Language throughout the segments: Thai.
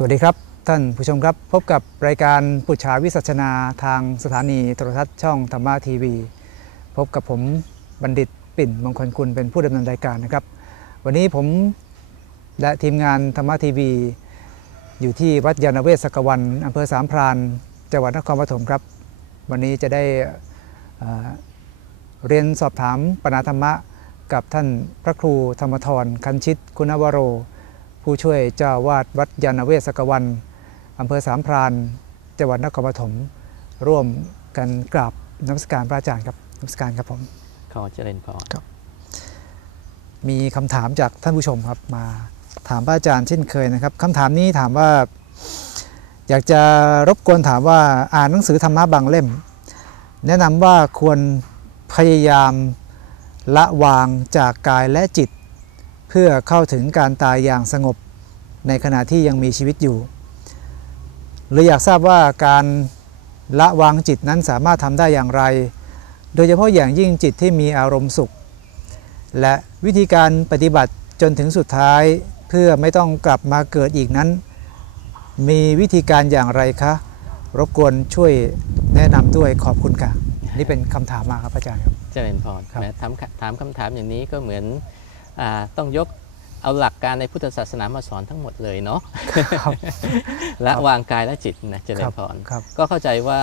สวัสดีครับ ท่านผู้ชมครับพบกับรายการปุชาวิสัชนาทางสถานีโทรทัศน์ช่องธรรมะทีวี พบกับผมบัณฑิตปิ่นมงคลกุลเป็นผู้ดำเนินรายการนะครับ วันนี้ผมและทีมงานธรรมะทีวี อยู่ที่วัดยานเวศกวันอำเภอสามพรานจังหวัดนครปฐมครับ วันนี้จะได้เรียนสอบถามปัญหาธรรมะกับท่านพระครูธรรมทรคันชิตคุณวโร ผู้ช่วยเจ้าวาดวัดยานเวศกวันอำเภอสามพรานจังหวัดนครปฐมร่วมกันกราบนมัสการพระอาจารย์ครับนมัสการครับผมขอเจริญพรมีคำถามจากท่านผู้ชมครับมาถามพระอาจารย์เช่นเคยนะครับคำถามนี้ถามว่า อยากจะรบกวนถามว่าอ่านหนังสือธรรมะบางเล่ม แนะนำว่าควรพยายามละวางจากกายและจิต เพื่อเข้าถึงการตายอย่างสงบในขณะที่ยังมีชีวิตอยู่ หรืออยากทราบว่าการละวางจิตนั้นสามารถทำได้อย่างไร โดยเฉพาะอย่างยิ่งจิตที่มีอารมณ์สุข และวิธีการปฏิบัติจนถึงสุดท้ายเพื่อไม่ต้องกลับมาเกิดอีกนั้น มีวิธีการอย่างไรคะ รบกวนช่วยแนะนำด้วยขอบคุณค่ะ นี่เป็นคำถามมาครับอาจารย์ครับเจริญพรครับแม้ถามถามคำถามอย่างนี้ก็เหมือนอา ต้องยกเอาหลักการในพุทธศาสนามาสอนทั้งหมดเลยเนาะครับละวางกายและจิตนะเจริญพรครับก็เข้าใจว่า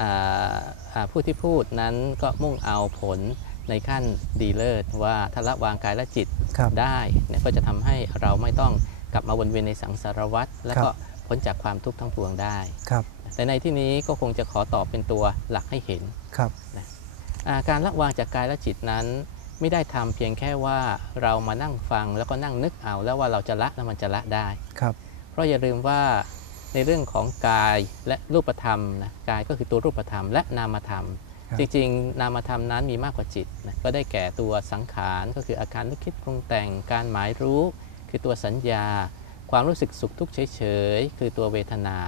อ่าอ่าผู้ที่พูดนั้นก็มุ่งเอาผลในขั้นดีเลิศว่าถ้าละวางกายและจิตครับได้เนี่ยก็จะทำให้เราไม่ต้องกลับมาวนเวียนในสังสารวัฏและก็พ้นจากความทุกข์ทั้งปวงได้ครับแต่ในที่นี้ก็คงจะขอตอบเป็นตัวหลักให้เห็นครับอ่าการละวางจากกายและจิตนั้น ไม่ได้ทำเพียงแค่ว่าเรามานั่งฟังแล้วก็นั่งนึกเอาแล้วว่าเราจะละแล้วมันจะละได้ครับเพราะอย่าลืมว่าในเรื่องของกายและรูปธรรมนะกายก็คือตัวรูปธรรม และนามธรรมครับจริงๆ นามธรรมนั้นมีมากกว่าจิตนะก็ได้แก่ตัวสังขารก็คืออาการนึกคิดปรุงแต่งการหมายรู้ คือตัวสัญญา ความรู้สึกสุขทุกข์เฉยๆคือตัวเวทนา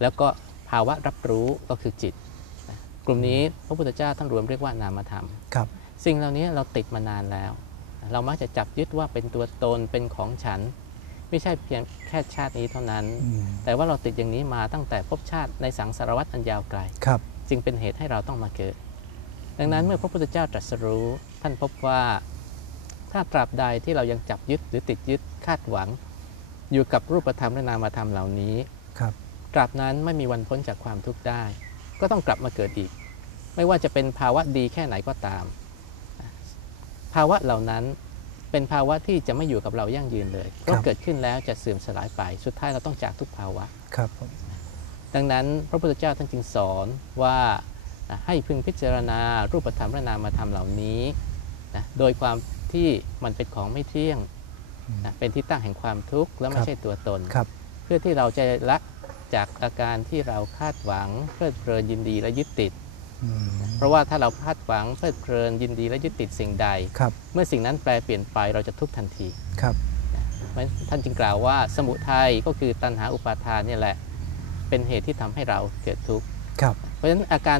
แล้วก็ภาวะรับรู้ก็คือจิตนะกลุ่มนี้พระพุทธเจ้าท่านรวมเรียกว่านามธรรมครับ สิ่งเหล่านี้เราติดมานานแล้ว เรามักจะจับยึดว่าเป็นตัวตนเป็นของฉัน ไม่ใช่เพียงแค่ชาตินี้เท่านั้นอืมแต่ว่าเราติดอย่างนี้มาตั้งแต่ภพชาติในสังสารวัฏอันยาวไกลครับจึงเป็นเหตุให้เราต้องมาเกิด ดังนั้นเมื่อพระพุทธเจ้าตรัสรู้ท่านพบว่าถ้าตราบใดที่เรายังจับยึดหรือติดยึดคาดหวัง อยู่กับรูปธรรมและนามธรรมเหล่านี้ครับตราบนั้นไม่มีวันพ้นจากความทุกข์ได้ ก็ต้องกลับมาเกิดอีก ไม่ว่าจะเป็นภาวะดีแค่ไหนก็ตามภาวะเหล่านั้นเป็นภาวะที่จะไม่อยู่กับเรายั่งยืนเลยเพราะเกิดขึ้นแล้วจะเสื่อมสลายไป สุดท้ายเราต้องจากทุกภาวะครับผมดังนั้นพระพุทธเจ้าท่านจึงสอนว่านะให้พึงพิจารณารูปธรรมและนามธรรมเหล่านี้นะโดยความที่มันเป็นของไม่เที่ยงนะเป็นที่ตั้งแห่งความทุกข์และไม่ใช่ตัวตนครับเพื่อที่เราจะละจากอาการที่เราคาดหวังเพลิดเพลินยินดีและยึดติดอืม เพราะว่าถ้าเราคาดหวังเพลิดเพลินยินดีและยึดติดสิ่งใดครับเมื่อสิ่งนั้นแปลเปลี่ยนไปเราจะทุกข์ทันทีครับเพราะฉะนั้นท่านจึงกล่าวว่าสมุทัยก็คือตัณหาอุปาทานเนี่ยแหละ เป็นเหตุที่ทำให้เราเกิดทุกข์ครับเพราะฉะนั้นอาการ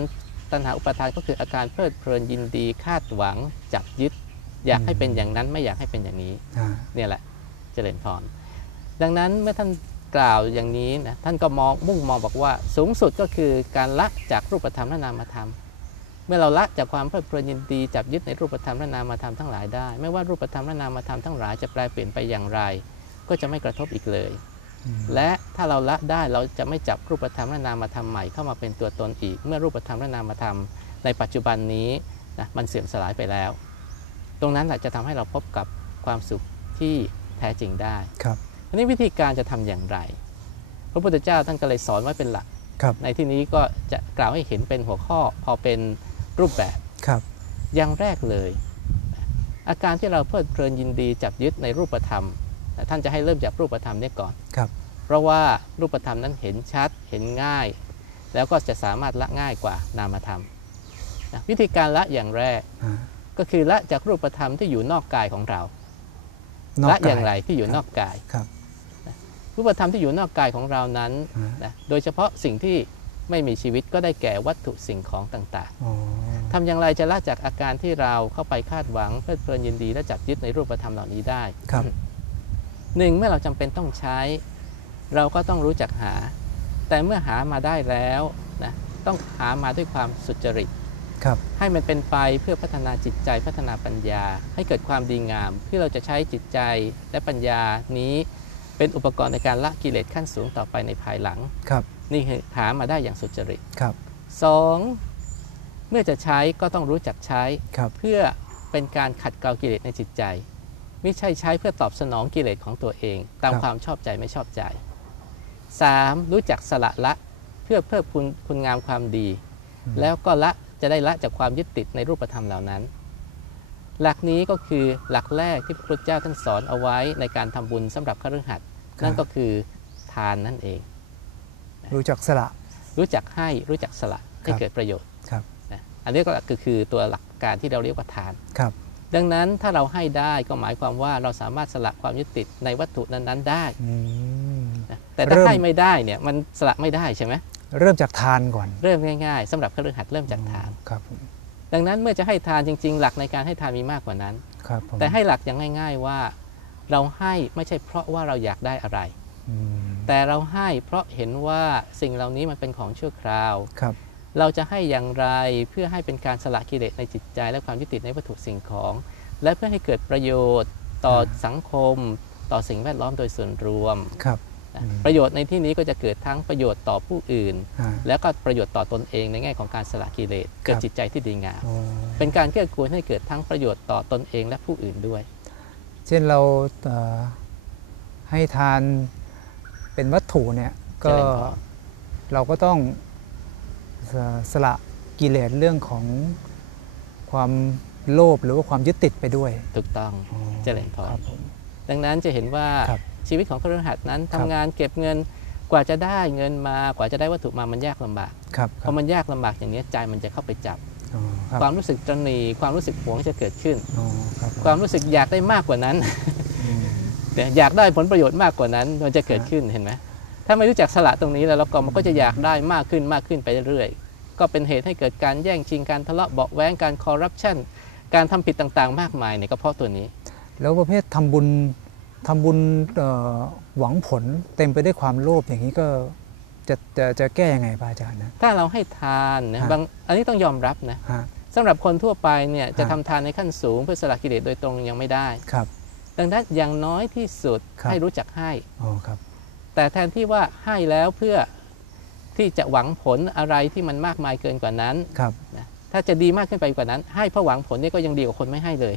ตัณหาอุปาทานก็คืออาการเพลิดเพลินยินดีคาดหวังจับยึด อยากให้เป็นอย่างนั้นไม่อยากให้เป็นอย่างนี้อ่าเนี่ยแหละเจริญพรดังนั้นเมื่อท่าน กล่าวอย่างนี้นะท่านก็มองมุ่งมองบอกว่า สูงสุดก็คือการละจากรูปธรรมและนามธรรม เมื่อเราละจากความเพลิดเพลินยินดีจับยึดในรูปธรรมและนามธรรมทั้งหลายได้ ไม่ว่ารูปธรรมและนามธรรมทั้งหลายจะแปลเปลี่ยนไปอย่างไร ก็จะไม่กระทบอีกเลยอืมและถ้าเราละได้เราจะไม่จับรูปธรรมและนามธรรมใหม่เข้ามาเป็นตัวตนอีก เมื่อรูปธรรมและนามธรรม ในปัจจุบันนี้นะมันเสื่อมสลายไปแล้ว ตรงนั้นแหละจะทำให้เราพบกับความสุขที่แท้จริงได้ครับ อันนี้วิธีการจะทำอย่างไร พระพุทธเจ้าท่านก็เลยสอนไว้เป็นหลักครับในที่นี้ก็จะกล่าวให้เห็นเป็นหัวข้อพอเป็นรูปแบบครับอย่างแรกเลย อาการที่เราเพลิดเพลินยินดีจับยึดในรูปธรรมนะท่านจะให้เริ่มจากรูปธรรมเนี่ยก่อนครับเพราะว่ารูปธรรมนั้นเห็นชัดเห็นง่าย แล้วก็จะสามารถละง่ายกว่านามธรรมนะวิธีการละอย่างแรกอ่าก็คือละจากรูปธรรมที่อยู่นอกกายของเรานอกละกอย่างไรที่อยู่นอกกายค รับรูปธรรมที่อยู่นอกกายของเรานั้นอ่านะโดยเฉพาะสิ่งที่ไม่มีชีวิตก็ได้แก่วัตถุสิ่งของต่างอ๋อๆทำอย่างไรจะละจากอาการที่เราเข้าไปคาดหวังเพลิดเพลินยินดีและจับยึดในรูปธรรมเหล่านี้ได้ครับหนึ่งเมื่อเราจำเป็นต้องใช้ เราก็ต้องรู้จักหา แต่เมื่อหามาได้แล้วนะต้องหามาด้วยความสุจริตครับให้มันเป็นไปเพื่อพัฒนาจิตใจพัฒนาปัญญา ให้เกิดความดีงามเพื่อเราจะใช้จิตใจและปัญญานี้ เป็นอุปกรณ์ในการละกิเลสขั้นสูงต่อไปในภายหลังครับนี่คือหามาได้อย่างสุจริตครับสองเมื่อจะใช้ก็ต้องรู้จักใช้ครับเพื่อเป็นการขัดเกลากิเลสในจิตใจ ไม่ใช่ใช้เพื่อตอบสนองกิเลสของตัวเอง ตามความชอบใจไม่ชอบใจ 3. รู้จักสละละเพื่อเพิ่มคุณคุณงามความดีอืมแล้วก็ละจะได้ละจากความยึดติดในรูปธรรมเหล่านั้น หลักนี้ก็คือหลักแรกที่พระพุทธเจ้าท่านสอนเอาไว้ในการทำบุญสำหรับคฤหัสถ์ นั่นก็คือทานนั่นเอง รู้จักสละ รู้จักให้รู้จักสละให้ครับเกิดประโยชน์ครับนะอันนี้ก็คือคือตัวหลักการที่เราเรียกว่าทานครับ ดังนั้นถ้าเราให้ได้ก็หมายความว่าเราสามารถสละความยึดติดในวัตถุนั้นๆได้อืมนะแต่ถ้าเริ่มให้ไม่ได้เนี่ยมันสละไม่ได้ใช่ไหมเริ่มจากทานก่อน เริ่มง่าย ๆสำหรับคฤหัสถ์เริ่มจากทานครับผมดังนั้นเมื่อจะให้ทานจริง ๆ หลักในการให้ทานมีมากกว่านั้นครับผมแต่ให้หลักอย่างง่าย ๆ ว่า เราให้ไม่ใช่เพราะว่าเราอยากได้อะไรอืมแต่เราให้เพราะเห็นว่าสิ่งเหล่านี้มันเป็นของชั่วคราวครับ เราจะให้อย่างไรเพื่อให้เป็นการสละกิเลสในจิตใจ และความยึดติดในวัตถุสิ่งของ และเพื่อให้เกิดประโยชน์ต่อสังคม ต่อสิ่งแวดล้อมโดยส่วนรวมครับนะอืมประโยชน์ในที่นี้ก็จะเกิดทั้งประโยชน์ต่อผู้อื่นอ่าแล้วก็ประโยชน์ต่อตนเองในแง่ของการสละกิเลสเกิดครับจิตใจที่ดีงามอ๋อเป็นการเกื้อกูลให้เกิดทั้งประโยชน์ต่อตนเองและผู้อื่นด้วย เช่นเราเอ่อให้ทานเป็นวัตถุเนี่ยก็เจริญพรเราก็ต้องสสละกิเลสเรื่องของความโลภหรือว่าความยึดติดไปด้วย ถูกต้องอ๋อเจริญพรครับผมดังนั้นจะเห็นว่าครับชีวิตของคฤหัสถ์นั้นครัทำบงานเก็บเงินกว่าจะได้เงินมากว่าจะได้วัตถุมามันยากลำบากครับพอมันยากลำบากอย่างนี้ใจมันจะเข้าไปจับอ๋อ ครับความรู้สึกตระหนี่ความรู้สึกหวงจะเกิดขึ้นอ๋อครับความรู้สึกอยากได้มากกว่านั้นอืมเนี่ยอยากได้ผลประโยชน์มากกว่านั้น มันจะเกิดขึ้นเห็นไหมถ้าไม่รู้จักสละตรงนี้แล้วเราก็มันก็จะอยากได้มากขึ้นมากขึ้นไปเรื่อยๆก็เป็นเหตุให้เกิดการแย่งชิงการทะเลาะเบาะแว้งการคอร์รัปชันการทำผิดต่างๆ มากมายเนี่ยก็เพราะตัวนี้ แล้วประเภททำบุญทำบุญเอ่อหวังผลเต็มไปด้วยความโลภอย่างนี้ก็ จะจะจะแก้ยังไงพระอาจารย์นะ ถ้าเราให้ทานนะฮะบางอันนี้ต้องยอมรับนะฮะ สำหรับคนทั่วไปเนี่ยจะฮะทำทานในขั้นสูงเพื่อสละกิเลสโดยตรงยังไม่ได้ ครับ ดังนั้นอย่างน้อยที่สุดครับ ให้รู้จักให้ อ๋อครับ แต่แทนที่ว่าให้แล้วเพื่อที่จะหวังผลอะไรที่มันมากมายเกินกว่านั้นครับ นะถ้าจะดีมากขึ้นไปกว่านั้น ให้เพราะหวังผลนี่ก็ยังดีกว่าคนไม่ให้เลย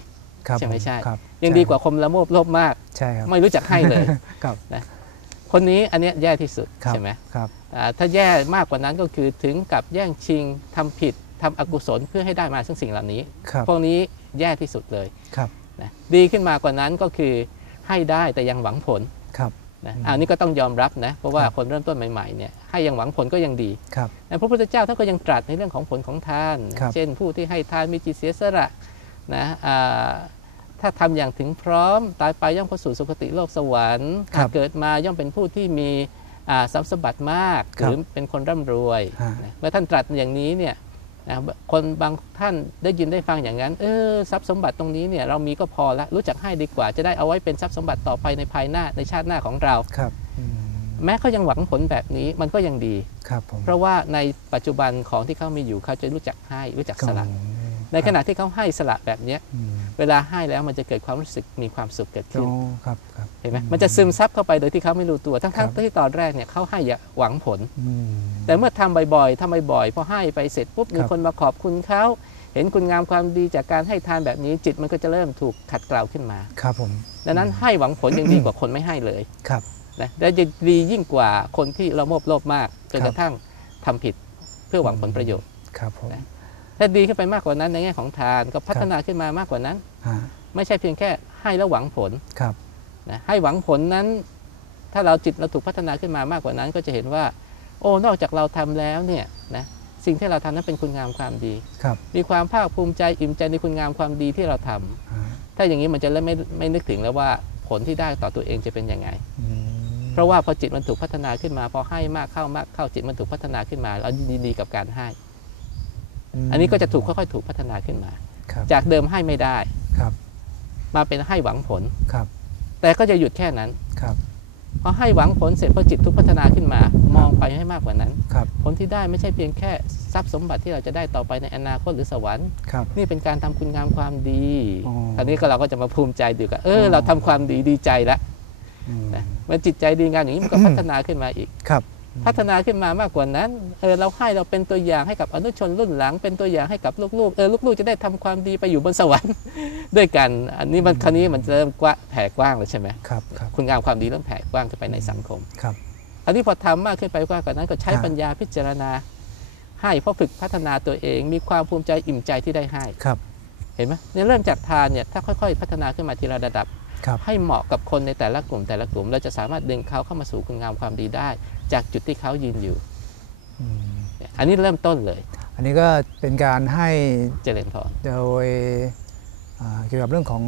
ครับใช่ไหมผใช่ ครับยังดีกว่าคนละโมบโลภมาก ใช่ครับ ไม่รู้จักให้เลย ครับ คนนี้อันเนี้ยแย่ที่สุดครับใช่ไหมครับอ่าถ้าแย่มากกว่านั้นก็คือถึงกับแย่งชิงทำผิดทำอกุศลเพื่อให้ได้มาซึ่งสิ่งเหล่านี้ครับพวกนี้แย่ที่สุดเลยครับนะดีขึ้นมากว่านั้นก็คือให้ได้แต่ยังหวังผลครับนะอืมอันนี้ก็ต้องยอมรับนะเพราะว่าครับคนเริ่มต้นใหม่ๆเนี่ยให้ยังหวังผลก็ยังดีครับแต่พระพุทธเจ้าท่านก็ยังตรัสในเรื่องของผลของทานครับเช่นผู้ที่ให้ทานมีจิตเสียสละนะอ่า ถ้าทำอย่างถึงพร้อม ตายไปย่อมเข้าสู่สุคติโลกสวรรค์ครับเกิดมาย่อมเป็นผู้ที่มีอ่าทรัพย์สมบัติมากหครับรือเป็นคนร่ำรวยฮะนะเมื่อท่านตรัสอย่างนี้เนี่ยนะคนบางท่านได้ยินได้ฟังอย่างนั้น เออทรัพย์สมบัติตรงนี้เนี่ยเรามีก็พอละรู้จักให้ดีกว่า จะได้เอาไว้เป็นทรัพย์สมบัติต่อไปในภายหน้าในชาติหน้าของเราครับอืมแม้เขายังหวังผลแบบนี้มันก็ยังดีครับผมเพราะว่าในปัจจุบันของที่เขามีอยู่เขาจะรู้จักให้รู้จักสละอืมในขณะที่เขาให้สละแบบเนี้ยอืม เวลาให้แล้วมันจะเกิดความรู้สึกมีความสุขเกิดขึ้นโอ้ครับครับเห็นไหมมันจะซึมซับเข้าไปโดยที่เขาไม่รู้ตัว ทั้งครัๆบที่ตอนแรกเนี่ยเขาให้อย่าหวังผลอืมแต่เมื่อทำบ่อยๆทำบ่อยๆพอให้ไปเสร็จปุ๊บมีครับคนมาขอบคุณเขาเห็นคุณงามความดีจากการให้ทานแบบนี้จิตมันก็จะเริ่มถูกขัดเกลาขึ้นมา ครับผม ดังนั้นให้หวังผลยังดีกว่าคนไม่ให้เลย ครับนะและจะดียิ่งกว่าคนที่ละโมบโลภมากจนครับกระทั่งทำผิดเพื่อหวังผลประโยชน์ ครับผม นะถ้าดีขึ้นไปมากกว่านั้นในแง่ของทานก็พัฒนาขึ้นมามากกว่านั้นฮะไม่ใช่เพียงแค่ให้แล้วหวังผลครับนะให้หวังผลนั้น ถ้าเราจิตเราถูกพัฒนาขึ้นมามากกว่านั้น ก็จะเห็นว่า โอ้นอกจากเราทำแล้วเนี่ยนะสิ่งที่เราทำนั้นเป็นคุณงามความดีครับมีความภาคภูมิใจอิ่มใจในคุณงามความดีที่เราทำฮะถ้าอย่างนี้มันจะเริ่มไม่ไม่นึกถึงแล้วว่าผลที่ได้ต่อตัวเองจะเป็นยังไงอืมเพราะว่าพอจิตมันถูกพัฒนาขึ้นมา พอให้มากเข้ามากเข้าจิตมันถูกพัฒนาขึ้นมาแล้วยินดีกับการให้ม อันนี้ก็จะถูกค่อยๆ ถูกพัฒนาขึ้นมาครับจากเดิมให้ไม่ได้ครับมาเป็นให้หวังผลครับ แต่ก็จะหยุดแค่นั้นครับพอให้หวังผลเสร็จพอจิตทุกพัฒนาขึ้นมา มองไปให้มากกว่านั้นครับผลที่ได้ไม่ใช่เพียงแค่ทรัพย์สมบัติที่เราจะได้ต่อไปในอนาคตหรือสวรรค์ครับนี่เป็นการทำคุณงามความดีอ๋อคราวนี้ก็เราก็จะมาภูมิใจดีกว่าเอออ๋อเราทำความดีดีใจแล้วอืมนะเมื่อจิตใจดีงามอย่างนี้มันก็พัฒนาขึ้นมาอีกครับ พัฒนาขึ้นมามากกว่านั้นเออเราให้เราเป็นตัวอย่างให้กับอนุชนรุ่นหลัง เป็นตัวอย่างให้กับลูกๆเออลูกๆจะได้ทำความดีไปอยู่บนสวรรค์ด้วยกัน อันนี้มันคราวนี้มันจะเริ่มกว้างแผ่กว้างแล้วใช่ไหมครับครับคุณงามความดีเริ่มแผ่กว้างขึ้นไปในสังคมครับอันนี้พอทำมากขึ้นไปกว้างกว่านั้นก็ใช้ครับปัญญาพิจารณา ให้เพราะฝึกพัฒนาตัวเอง มีความภูมิใจอิ่มใจที่ได้ให้ครับ เห็นไหมเนี่ยเริ่มจากทานเนี่ยถ้าค่อย ๆ พัฒนาขึ้นมาทีละระดับครับให้เหมาะกับคนในแต่ละกลุ่มแต่ละกลุ่ม เราจะสามารถดึงเขาเข้ามาสู่คุณงามความดีได้ จากจุดที่เขายืนอยู่อืมเนี่ยอันนี้เริ่มต้นเลย อันนี้ก็เป็นการให้เจริญพรโดยอ่าเกี่ยวกับเรื่องของ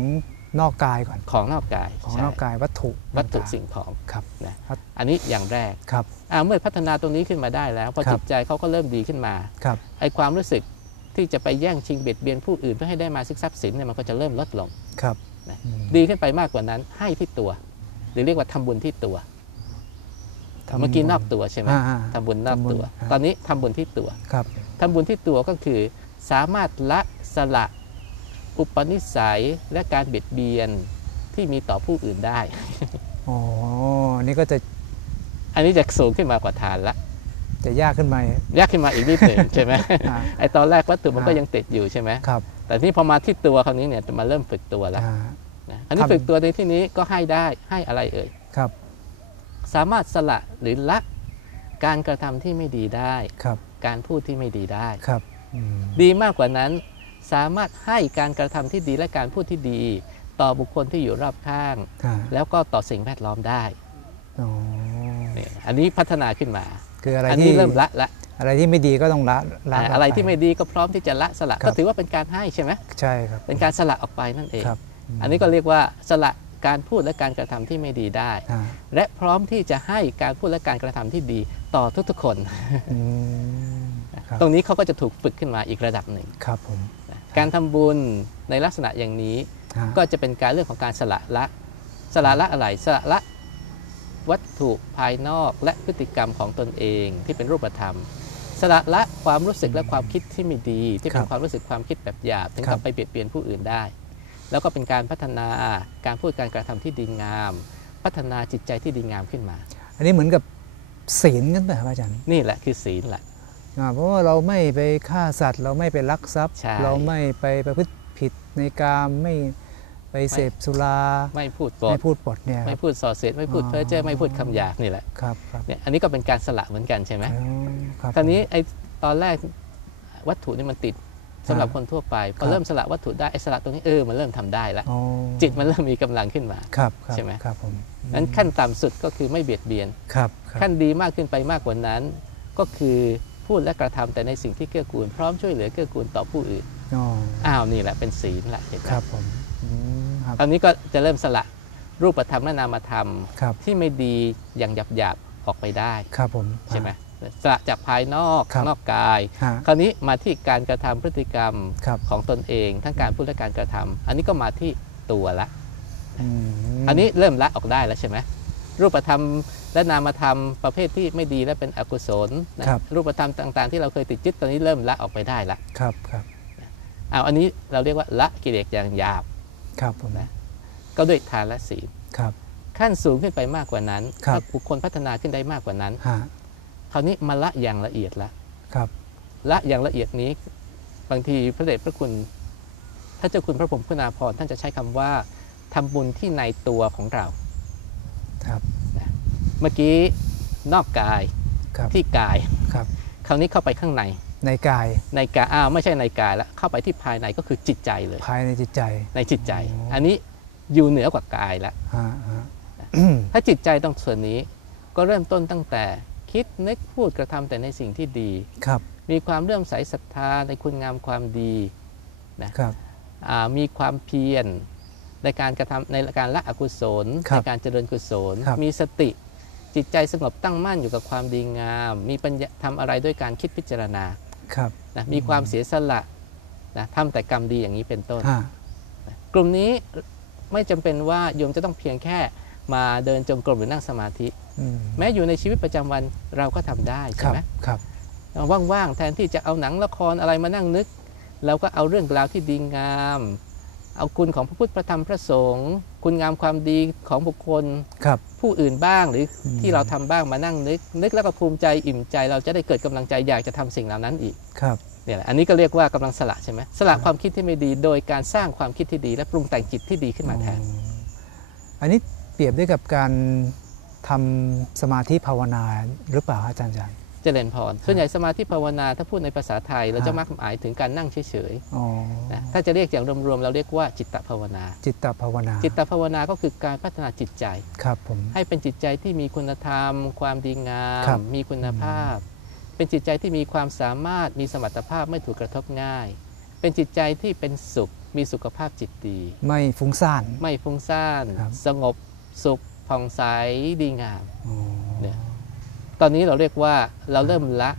นอกกายก่อน ของนอกกาย ของใช่นอกกายวัตถุวัตถุต่างๆสิ่งของครับนะครับอันนี้อย่างแรกครับอ่าเมื่อพัฒนาตรงนี้ขึ้นมาได้แล้วพอครับจิตใจเขาก็เริ่มดีขึ้นมาครับไอ้ความรู้สึกที่จะไปแย่งชิงเบียดเบียนผู้อื่นเพื่อให้ได้มาซึ่งทรัพย์สินเนี่ยมันก็จะเริ่มลดลงครับนะอืมดีขึ้นไปมากกว่านั้นให้ที่ตัว หรือเรียกว่าทำบุญที่ตัวทำ เมื่อกี้นอกตัวใช่ไหมอ่าอ่าทำบุญนอกตัวทำบุญตอนนี้ทำบุญที่ตัวครับทำบุญที่ตัวก็คือ สามารถละสละอุปนิสัยและการเบียดเบียนที่มีต่อผู้อื่นได้อ๋ออันนี่ก็จะ อันนี้จะสูงขึ้นมากว่าทานละจะยากขึ้นมายากขึ้นมาอีกนิดหนึ่งใช่ไหมอ่าไอตอนแรกวัตถุมันก็อ่ายัยังติดอยู่ใช่ไหมครับ แต่นี่พอมาที่ตัวคราวนี้เนี่ยจะมาเริ่มฝึกตัวแล้วอ่านะอันนี้ครับฝึกตัวในที่นี้ก็ให้ได้ให้อะไรเอ่ยครับ สามารถสละหรือละการกระทำที่ไม่ดีได้ครับการพูดที่ไม่ดีได้ครับอืมดีมากกว่านั้นสามารถให้การกระทำที่ดีและการพูดที่ดี ต่อบุคคลที่อยู่รอบข้างอ่าแล้วก็ต่อสิ่งแวดล้อมได้อ๋อนี่อันนี้พัฒนาขึ้นมา คืออะไรอันที่นี้เริ่มละละ อะไรที่ไม่ดีก็ต้องละละอ่าออกอะไรปที่ไม่ดีก็พร้อมที่จะละสละครับก็ถือว่าเป็นการให้ใช่ไหมใช่ครับเป็นการสละออกไปนั่นเองครับมอันนี้ก็เรียกว่าสละ การพูดและการกระทำที่ไม่ดีได้อ่าและพร้อมที่จะให้การพูดและการกระทำที่ดีต่อทุกๆคนอืมครับตรงนี้เขาก็จะถูกฝึกขึ้นมาอีกระดับหนึ่งครับผมนะการทำบุญในลักษณะอย่างนี้อ่าก็จะเป็นการเรื่องของการสละละสละละอะไรสละละวัตถุภายนอกและพฤติกรรมของตนเองที่เป็นรูปธรรม สละละความรู้สึกและความคิดที่ไม่ดี ที่เป็นความรู้สึกความคิดแบบหยาบถึงกับไปเบียดเบียนผู้อื่นได้ แล้วก็เป็นการพัฒนาการพูดการกระทำที่ดีงาม พัฒนาจิตใจที่ดีงามขึ้นมา อันนี้เหมือนกับศีลกันไหมครับอาจารย์นี่แหละคือศีลแหละอ่าเพราะว่าเราไม่ไปฆ่าสัตว์ เราไม่ไปลักทรัพย์ใช่เราไม่ไปประพฤติผิดในการไม่ไปเสพสุราไม่พูดปดไม่พูดปดเนี่ยไม่พูดส่อเสียดไม่พูดอ๋อเพ้อเจ้อไม่พูดคำหยาบนี่แหละครับครับเนี่ยอันนี้ก็เป็นการสละเหมือนกันใช่ไหมอ๋อครับคราวนี้ไอ้ตอนแรกวัตถุนี่มันติด สำหรับอ่าคนทั่วไปพครัอบเริ่มสละวัตถุได้ไอ้สละตรงนี้เออมันเริ่มทำได้แล้วอ๋อจิตมันเริ่มมีกำลังขึ้นมาครับครับใช่ไหมครับผมนั้นขั้นต่ำสุดก็คือไม่เบียดเบียนครับครับขั้นดีมากขึ้นไปมากกว่านั้น ก็คือพูดและกระทำแต่ในสิ่งที่เกื้อกูล พร้อมช่วยเหลือเกื้อกูลต่อผู้อื่นอ๋ออ้าวนี่แหละเป็นศีลแหละเห็นไหมครับผมอืมครับคราวนี้ก็จะเริ่มสละรูปธรรมและนามธรรมครับที่ไม่ดีอย่างหยาบหยาบๆออกไปได้ครับผมใช่ไหม สละจากภายนอกครับนอกกาย ฮะคราวนี้มาที่การกระทำพฤติกรรมครับ ของตนเอง ทั้งการพูดและการกระทำอันนี้ก็มาที่ตัวละ อืม อันนี้เริ่มละออกได้แล้วใช่ไหมรูปธรรมและนามธรรมประเภทที่ไม่ดีและเป็นอกุศลนะครับ รูปธรรมต่างๆ ที่เราเคยติดยึดตอนนี้เริ่มละออกไปได้ละครับครับอ้าวอันนี้เราเรียกว่าละกิเลสอย่างหยาบ ครับผมนะ ก็ด้วยทานและศีลครับ ขั้นสูงขึ้นไปมากกว่านั้นครับ ถ้าบุคคลพัฒนาขึ้นได้มากกว่านั้น ฮะ คราวนี้มาละอย่างละเอียดละครับ ละอย่างละเอียดนี้ บางทีพระเดชพระคุณถ้าเจ้าคุณพระพรหมคุณาภรณ์ท่านจะใช้คำว่าทำบุญที่ในตัวของเรา ครับเมื่อกี้นอกกายครับที่กายครับ คราวนี้เข้าไปข้างในในกายในกายอ้าวไม่ใช่ในกายแล้วเข้าไปที่ภายในก็คือจิตใจเลย ภายในจิตใจในจิตใจอ๋ออัอันนี้อยู่เหนือกว่ากายแล้วฮะฮะถ้าจิตใจต้องส่วนนี้ก็เริ่มต้นตั้งแต่ คิดนึกพูดกระทำแต่ในสิ่งที่ดีครับ มีความเลื่อมใสศรัทธาในคุณงามความดีครับอ่ามีความเพียรในการกระทำในการละอกุศลครับในการเจริญกุศลครับมีสติจิตใจสงบตั้งมั่นอยู่กับความดีงาม มีปัญญาทำอะไรด้วยการคิดพิจารณาครับนะมีความเสียสละนะทำแต่กรรมดีอย่างนี้เป็นต้นฮะนะกลุ่มนี้ไม่จำเป็นว่าโยมจะต้องเพียงแค่มาเดินจงกรมหรือนั่งสมาธิอืม แม้อยู่ในชีวิตประจำวันเราก็ทำได้คใช่รับไหมครับว่างๆแทนที่จะเอาหนังละครอะไรมานั่งนึก เราก็เอาเรื่องราวที่ดีงาม เอาคุณของพระพุทธพระธรรมพระสงฆ์คุณงามความดีของบุคคลครับผู้อื่นบ้างหรืออมที่เราทำบ้างมานั่งนึก นึกแล้วก็ภูมิใจอิ่มใจ เราจะได้เกิดกำลังใจอยากจะทำสิ่งเหล่านั้นอีกครับเนี่ยแหละอันนี้ก็เรียกว่ากำลังสละใช่ไหมสละความคิดที่ไม่ดี โดยการสร้างความคิดที่ดี และปรุงแต่งจิตที่ดีขึ้นมาแทนอ๋ออันนี้เปรียบได้กับการ ทำสมาธิภาวนาหรือเปล่าอาจารย์อาจารย์เจริญพรส่วนใหญ่สมาธิภาวนาถ้าพูดในภาษาไทย เราจะฮะมักหมายถึงการนั่งเฉยอ๋อๆนะถ้าจะเรียกอย่างรวมๆเราเรียกว่าจิตตภาวนา จิตตภาวนา จิตตภาวนาก็คือการพัฒนาจิตใจครับผมให้เป็นจิตใจที่มีคุณธรรม ความดีงามครับมีคุณภาพ เป็นจิตใจที่มีความสามารถมีสมรรถภาพไม่ถูกกระทบง่าย เป็นจิตใจที่เป็นสุขมีสุขภาพจิตดี ไม่ฟุ้งซ่านไม่ฟุ้งซ่านครับสงบสุข ผ่องใสดีงามอ๋อเนี่ยตอนนี้เราเรียกว่าเราเริ่มละ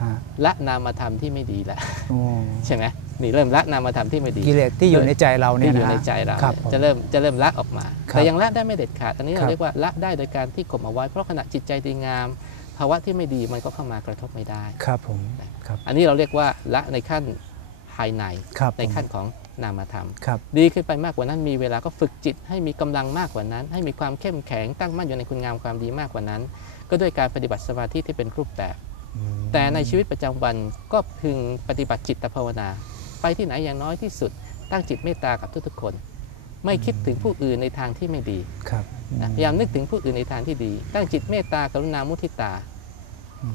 ฮะละนามธรรมที่ไม่ดีแล้วอ๋อใช่ไหมนี่เริ่มละนามธรรมที่ไม่ดีกิเลสที่อยู่ในใจเราเนี่ที่ยอยู่นะในใจเราครับเนี่ยผมจะเริ่มจะเริ่มละออกมาครับแต่ยังละได้ไม่เด็ดขาดอันนี้ครัเราบเรียกว่าละได้โดยการที่ข่มเอาไว้เพราะขณะจิตใจดีงามภาวะที่ไม่ดีมันก็เข้ามากระทบไม่ได้ ครับผมครับอันนี้เราเรียกว่าละในขั้นภายในครับในขั้นผมของ นามธรรมครับดีขึ้นไปมากกว่านั้น มีเวลาก็ฝึกจิต ให้มีกำลังมากกว่านั้น ให้มีความเข้มแข็งตั้งมั่นอยู่ในคุณงามความดีมากกว่านั้น ก็ด้วยการปฏิบัติสมาธิที่เป็นรูปแบบอืมแต่ในชีวิตประจำวันก็พึงปฏิบัติจิตภาวนา ไปที่ไหนอย่างน้อยที่สุด ตั้งจิตเมตตากับทุกๆคน ไม่คิดถึงผู้อื่นในทางที่ไม่ดีครับนะพยายามนึกถึงผู้อื่นในทางที่ดี ตั้งจิตเมตตากรุณามุทิตาอื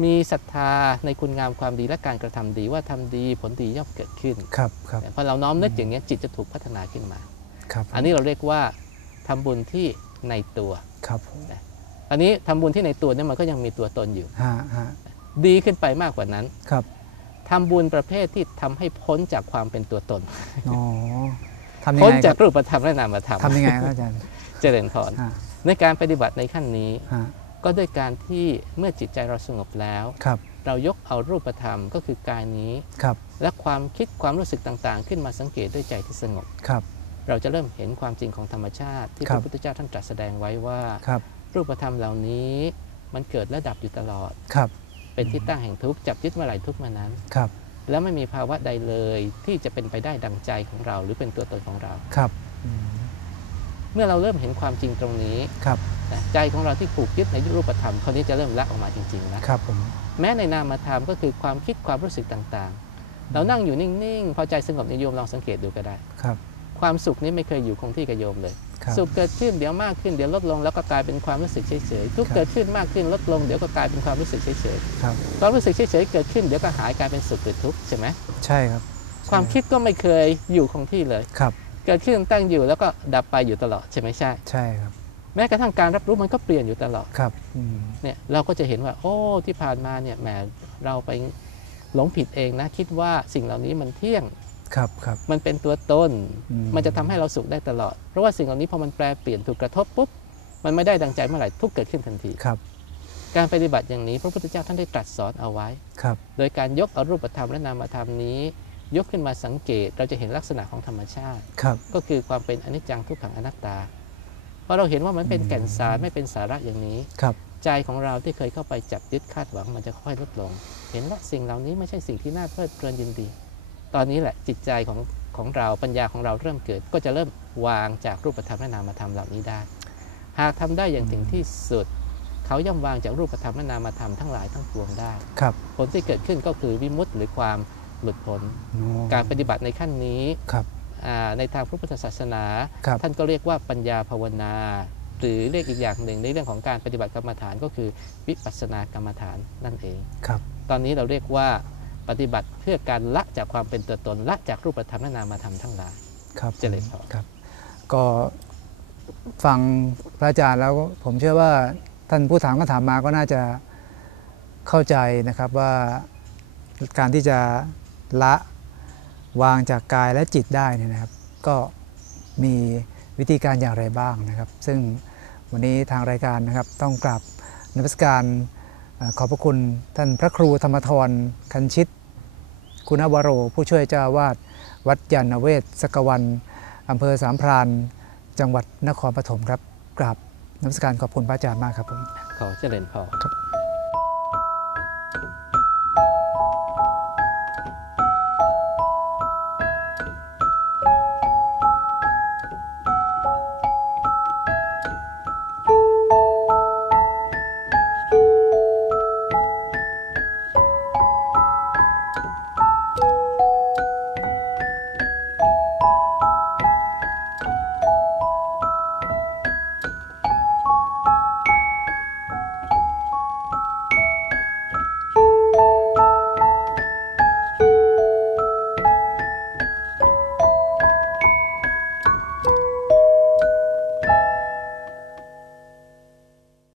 มมีศรัทธาในคุณงามความดีและการกระทำดีว่าทำดีผลดีย่อมเกิดขึ้นครับครับพอเราน้อมนึกอย่างนี้ยจิตจะถูกพัฒนาขึ้นมาครับอันนี้เราเรียกว่าทำบุญที่ในตัวครับผมอันนี้ทำบุญที่ในตัวเนี่ยมันก็ยังมีตัวตนอยู่ฮะฮะดีขึ้นไปมากกว่านั้นครับทำบุญประเภทที่ทำให้พ้นจากความเป็นตัวตนอ๋อทำยังพ้นไงคจารักบรูปธรรมและนามธรรมทำยังไงครับอาจารย์ เจริญพรฮะในการปฏิบัติในขั้นนี้ฮะ ก็ด้วยการที่เมื่อจิตใจเราสงบแล้วครับ เรายกเอารูปธรรมก็คือกายนี้ครับ และความคิดความรู้สึกต่างๆ ขึ้นมาสังเกตด้วยใจที่สงบครับ เราจะเริ่มเห็นความจริงของธรรมชาติ ที่คพรับระพุทธเจ้าท่านตรัสแสดงไว้ว่าครับรูปธรรมเหล่านี้มันเกิดและดับอยู่ตลอดครับ เป็นที่ตั้งแห่งทุกข์จับยึดเมื่อไหร่ทุกข์เมื่อนั้นครับ แล้วไม่มีภาวะใดเลยที่จะเป็นไปได้ดังใจของเรา หรือเป็นตัวตนของเราครับอืมเมื่อเราเริ่มเห็นความจริงตรงนี้ครับนะ ใจของเราที่ผูกยึดในรูปธรรมคราวนี้จะเริ่มละออกมาจริงๆแล้วครับผมแม้ในนามธรรมก็คือความคิดความรู้สึกต่างๆ เรานั่งอยู่นิ่งๆ พอใจสงบในโยมลองสังเกตดูก็ได้ครับ ความสุขนี้ไม่เคยอยู่คงที่กับโยมเลยครับสุขเกิดขึ้นเดี๋ยวมากขึ้นเดี๋ยวลดลงแล้วก็กลายเป็นความรู้สึกเฉยๆทุกข์ครับเกิดขึ้นมากขึ้นลดลงเดี๋ยวก็กลายเป็นความรู้สึกเฉยครับๆความรู้สึกเฉยๆเกิดขึ้นเดี๋ยวก็หายกลายเป็นสุขหรือทุกข์ใช่ไหมใช่ครับ ความคิดก็ไม่เคยอยู่คงที่เลยครับ เกิดขึ้นตั้งอยู่แล้วก็ดับไปอยู่ตลอดใช่ไหมใช่ ใช่ครับ แม้กระทั่งการรับรู้มันก็เปลี่ยนอยู่ตลอดครับอืมเนี่ยเราก็จะเห็นว่า โอ้ที่ผ่านมาเนี่ยแหมเราไปหลงผิดเองนะ คิดว่าสิ่งเหล่านี้มันเที่ยงครับครับมันเป็นตัวตนอืมันจะทำให้เราสุขได้ตลอด เพราะว่าสิ่งเหล่านี้พอมันแปรเปลี่ยนถูกกระทบปุ๊บมันไม่ได้ดังใจเมื่อไหร่ทุกข์เกิดขึ้นทันทีครับ การปฏิบัติอย่างนี้ พระพุทธเจ้าท่านได้ตรัสสอนเอาไว้ครับ โดยการยกเอารูปธรรมและนามธรรมนี้ ยกขึ้นมาสังเกตเราจะเห็นลักษณะของธรรมชาติครับก็คือความเป็นอนิจจังทุกขังอนัตตาพ อเราเห็นว่ามันเป็นแก่นสารไม่เป็นสาระอย่างนี้ครับใจของเราที่เคยเข้าไปจับยึดคาดหวังมันจะค่อยลดลง เห็นว่าสิ่งเหล่านี้ไม่ใช่สิ่งที่น่าเพลิดเพลินยินดี ตอนนี้แหละจิตใจของของเราปัญญาของเราเริ่มเกิด ก็จะเริ่มวางจากรูปธรรมและนามธรรมเหล่านี้ได้ หากทำได้อย่างถึงที่สุด เขาย่อมวางจากรูปธรรมและนามธรรมทั้งหลายทั้งปวงได้ครับผลที่เกิดขึ้นก็คือวิมุตติหรือความหลุดพ้นโอ้การปฏิบัติในขั้นนี้ครับอ่า ในทางพระพุทธศาสนาครับท่านก็เรียกว่าปัญญาภาวนา หรือเรียกอีกอย่างหนึ่งในเรื่องของการปฏิบัติกรรมฐานก็คือวิปัสสนากรรมฐานนั่นเองครับตอนนี้เราเรียกว่าปฏิบัติเพื่อการละจากความเป็นตัวตนละจากรูปธรรมและนามธรรมทั้งหลายครับเจริญพรครับ ก็ฟังพระอาจารย์แล้วผมเชื่อว่าท่านผู้ถามก็ถามมาก็น่าจะเข้าใจนะครับว่าการที่จะละ วางจากกายและจิตได้เนี่ยนะครับ ก็มีวิธีการอย่างไรบ้างนะครับ ซึ่งวันนี้ทางรายการนะครับต้องกราบนมัสการขอบพระคุณท่านพระครูธรรมทรคันชิต คุณวโร ผู้ช่วยเจ้าวาสวัดยานเวศสกวันอำเภอสามพรานจังหวัดนครปฐมครับกกราบนมัสการขอบคุณพระอาจารย์มากครับผมขอเจริญพรครับ